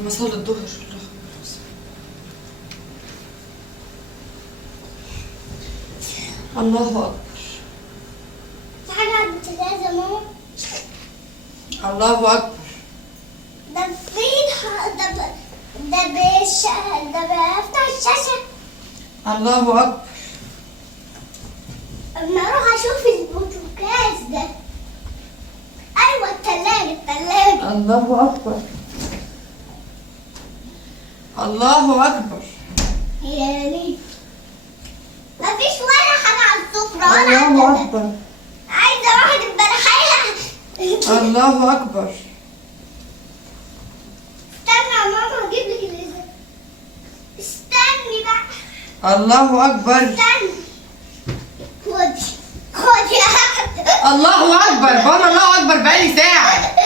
اما صلي الظهر. الله اكبر. في حاجة عند التلاجة يا ماما؟ الله اكبر. ده بيفتح الشاشة. الله اكبر. اما اروح اشوف البوتاجاز ده. ايوه التلاجة. الله اكبر. الله اكبر. يا ريت. مفيش ولا حاجة على السفرة ولا الله حاجة. اكبر. عايزة واحد البلحية. الله اكبر. استنى يا ماما اجيب لك الازازة. استني بقى. الله اكبر. استني. خدي. الله اكبر. بابا الله اكبر بقالي ساعه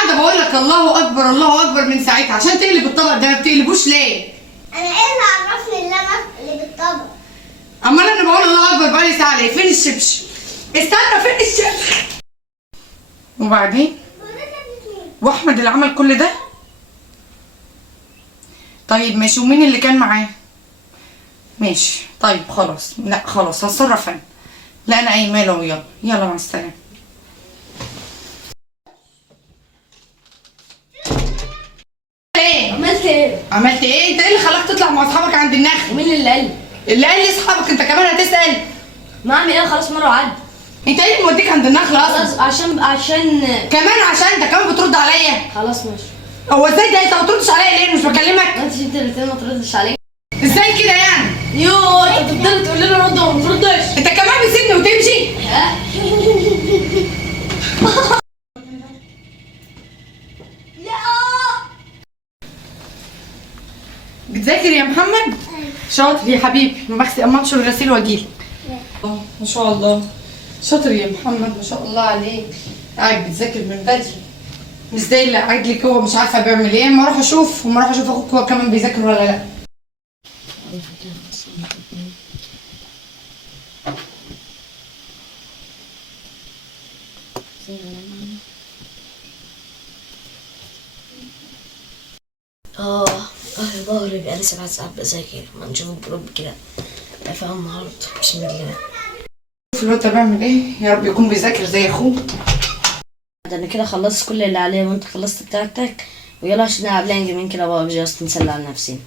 قاعده بقول لك الله اكبر الله اكبر من ساعتها عشان تقلب الطبق ده. ما بتقلبوش ليه؟ انا ايه اللي عرفني ان انا اللي بالطبق؟ امال انا بقول الله اكبر بقالي ساعه ليه؟ فين الشبشب؟ استنى فين الشبشب؟ وبعدين واحمد اللي عمل كل ده؟ طيب ماشي. ومين اللي كان معاه؟ ماشي طيب خلاص. لا خلاص هتصرف انا. لا انا قايمه له. يلا مع السلامه. عملت ايه؟ عملت ايه؟ انت ايه اللي خلاك تطلع مع اصحابك عند النخل؟ ومين اللي قال لي؟ اللي قال لي اصحابك. انت كمان هتسال؟ ما اعمل ايه خلاص مره وعدي. انت ايه اللي موديك عند النخل اصلا؟ خلاص عشان كمان عشان انت كمان بترد عليا. خلاص ماشي. هو ازاي ده؟ انت ما بتردش عليا ليه؟ مش بكلمك. ما انتش انت اللي ما تردش عليك. ازاي كده يعني؟ انت بتفضل تقول لي رد وما بتردش. انت كمان بتسيبني وتمشي؟ بتذاكر يا محمد؟ شاطر يا حبيبي. اما انشر الغسيل واجيلك. ما شاء الله. شاطر يا محمد ما شاء الله عليك. قاعد بتذاكر من بدري. مش زي اللي قاعد لك هو مش عارفه بيعمل ايه. اما اروح اشوف اخوك هو كمان بيذاكر ولا لا. ظهري بقالي 7 ساعات بذاكر. ما نشوف الجروب كده افهم النهارده بسم الله. شوف الواد ده بيعمل ايه. يا رب يكون بيذاكر زي اخوه. ده انا كده خلصت كل اللي عليا وانت خلصت بتاعتك. ويلا عشان نلعب لنا جيمين كده بقى جاست نسلي على نفسنا.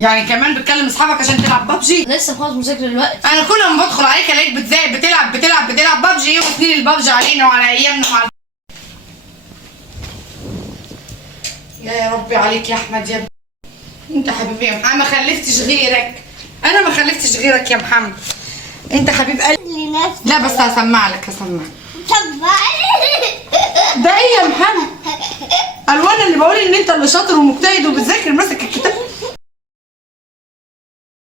يعني كمان بتكلم اصحابك عشان تلعب بابجي؟ لسه خلاص مذاكره دلوقتي. انا كل ما بدخل عليك الاقيك بتلعب بابجي. وسنين البابجي علينا وعلى ايامنا وعلى يا ربي عليك يا احمد. يا ابني انت حبيبي يا محمد. ما خلفتش غيرك. انا ما خلفتش غيرك يا محمد. انت حبيب قلبي. لنفسي. لا بس هسمع لك. طب ده ايه يا محمد؟ الوان اللي بقول ان انت اللي شاطر ومجتهد وبتذاكر ماسك الكتاب